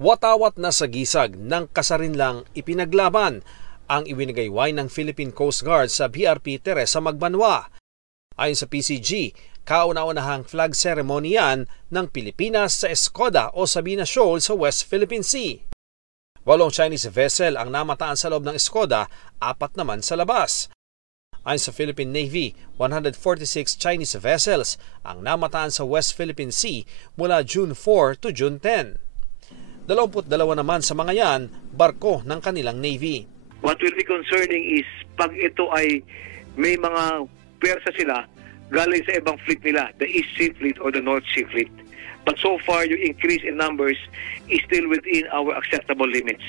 Watawat na sagisag ng kasarinlang ipinaglaban ang ibinigayway ng Philippine Coast Guard sa BRP Teresa Magbanwa. Ayon sa PCG, kauna-unahang flag ceremony yan ng Pilipinas sa Escoda o Sabina Shoal sa West Philippine Sea. 8 Chinese vessel ang namataan sa loob ng Escoda, 4 naman sa labas. Ayon sa Philippine Navy, 146 Chinese vessels ang namataan sa West Philippine Sea mula June 4 to June 10. 22 naman sa mga yan, barko ng kanilang Navy. What will be concerning is pag ito ay may mga pwersa sila galing sa ibang fleet nila, the East Sea Fleet or the North Sea Fleet. But so far, yung increase in numbers is still within our acceptable limits.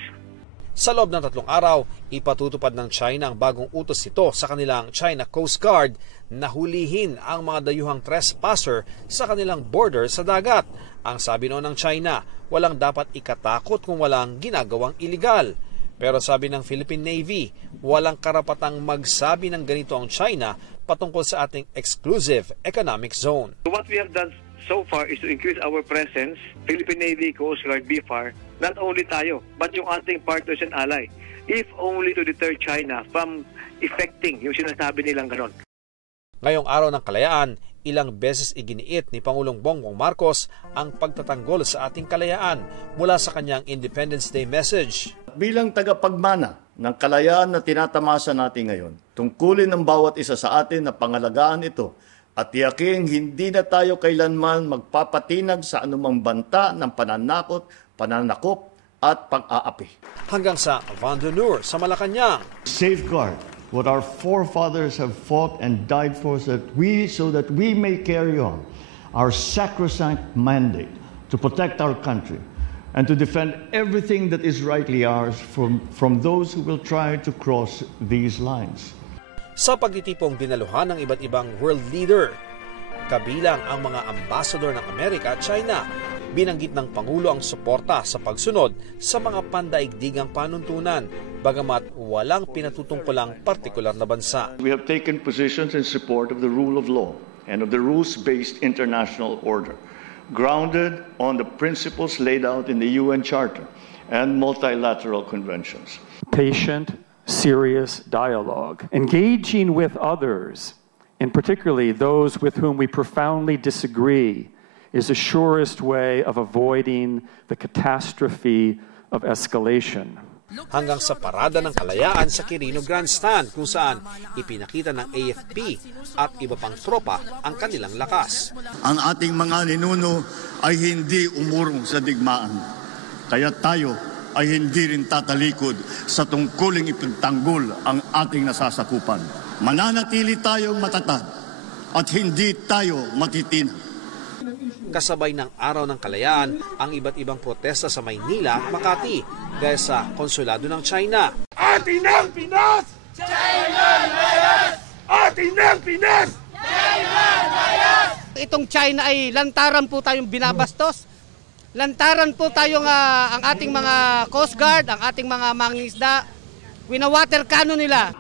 Sa loob ng 3 araw, ipatutupad ng China ang bagong utos nito sa kanilang China Coast Guard na hulihin ang mga dayuhang trespasser sa kanilang border sa dagat. Ang sabi noon ng China, walang dapat ikatakot kung walang ginagawang iligal. Pero sabi ng Philippine Navy, walang karapatang magsabi ng ganito ang China patungkol sa ating exclusive economic zone. What we have done so far is to increase our presence, Philippine Navy, Coast Guard, BFAR, not only tayo, but yung ating partners and ally, if only to deter China from effecting yung sinasabi nilang ganon. Ngayong araw ng kalayaan, ilang beses iginiit ni Pangulong Bongbong Marcos ang pagtatanggol sa ating kalayaan mula sa kanyang Independence Day message. Bilang tagapagmana ng kalayaan na tinatamasa natin ngayon, tungkulin ng bawat isa sa atin na pangalagaan ito at tiyaking hindi na tayo kailanman magpapatinag sa anumang banta ng pananakot, pananakop at pag-aapi. Hanggang sa Vandunur sa Malacanang. Safeguard what our forefathers have fought and died for so that we may carry on our sacrosanct mandate to protect our country and to defend everything that is rightly ours from those who will try to cross these lines. Sa pagtitipong dinaluhan ng iba't ibang world leader, kabilang ang mga ambassador ng Amerika at China, binanggit ng Pangulo ang suporta sa pagsunod sa mga pandaigdigang panuntunan, bagamat walang pinatutungkulang partikular na bansa. We have taken positions in support of the rule of law and of the rules-based international order, grounded on the principles laid out in the UN Charter and multilateral conventions. Patient, serious dialogue, engaging with others, and particularly those with whom we profoundly disagree, is the surest way of avoiding the catastrophe of escalation. Hanggang sa parada ng kalayaan sa Quirino Grandstand kung saan ipinakita ng AFP at iba pang tropa ang kanilang lakas. Ang ating mga ninuno ay hindi umurong sa digmaan, kaya tayo ay hindi rin tatalikod sa tungkuling ipagtanggol ang ating nasasakupan. Mananatili tayong matatag at hindi tayo matitinag. Kasabay ng Araw ng Kalayaan ang iba't ibang protesta sa Maynila at Makati dahil sa konsulado ng China. Atin ang Pinas! China Layas! Atin ang Pinas! China Layas! Itong China ay lantaran po tayong binabastos. Lantaran po tayong ang ating mga Coast Guard, ang ating mga mangingisda, winawater cannon nila.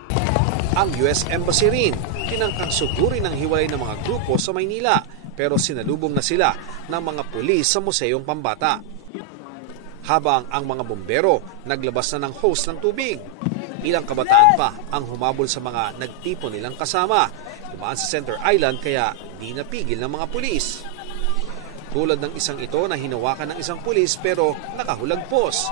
Ang US Embassy rin tinangkang sugurin ng hiwalay ng mga grupo sa Maynila, pero sinalubong na sila ng mga pulis sa Museong Pambata. Habang ang mga bombero naglabas na ng hose ng tubig. Ilang kabataan pa ang humabol sa mga nagtipon nilang kasama. Dumaan sa Center Island kaya di napigil ng mga pulis. Tulad ng isang ito na hinawakan ng isang pulis pero nakahulagpos.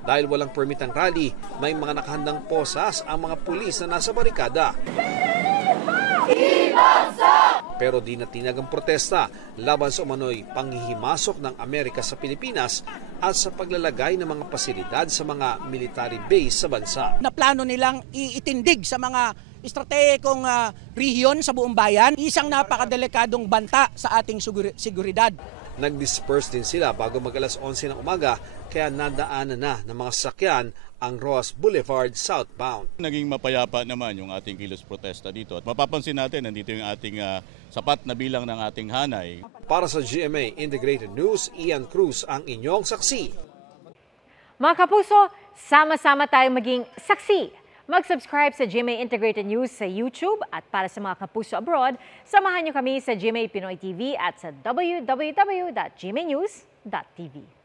Dahil walang permit ang rally, may mga nakahandang posas ang mga pulis na nasa barikada. Pero di natinag ang protesta laban sa umano'y panghihimasok ng Amerika sa Pilipinas at sa paglalagay ng mga pasilidad sa mga military base sa bansa. Na plano nilang iitindig sa mga estratehikong rehiyon sa buong bayan, isang napakadelikadong banta sa ating seguridad. Nag-disperse din sila bago mag-alas 11 ng umaga kaya nadaanan na ng mga sasakyan ang Ross Boulevard southbound. Naging mapayapa naman yung ating kilos protesta dito at mapapansin natin nandito yung ating sapat na bilang ng ating hanay. Para sa GMA Integrated News, Ian Cruz ang inyong saksi. Mga kapuso, sama-sama tayong maging saksi. Mag-subscribe sa GMA Integrated News sa YouTube at para sa mga kapuso abroad, samahan niyo kami sa GMA Pinoy TV at sa www.gmanews.tv.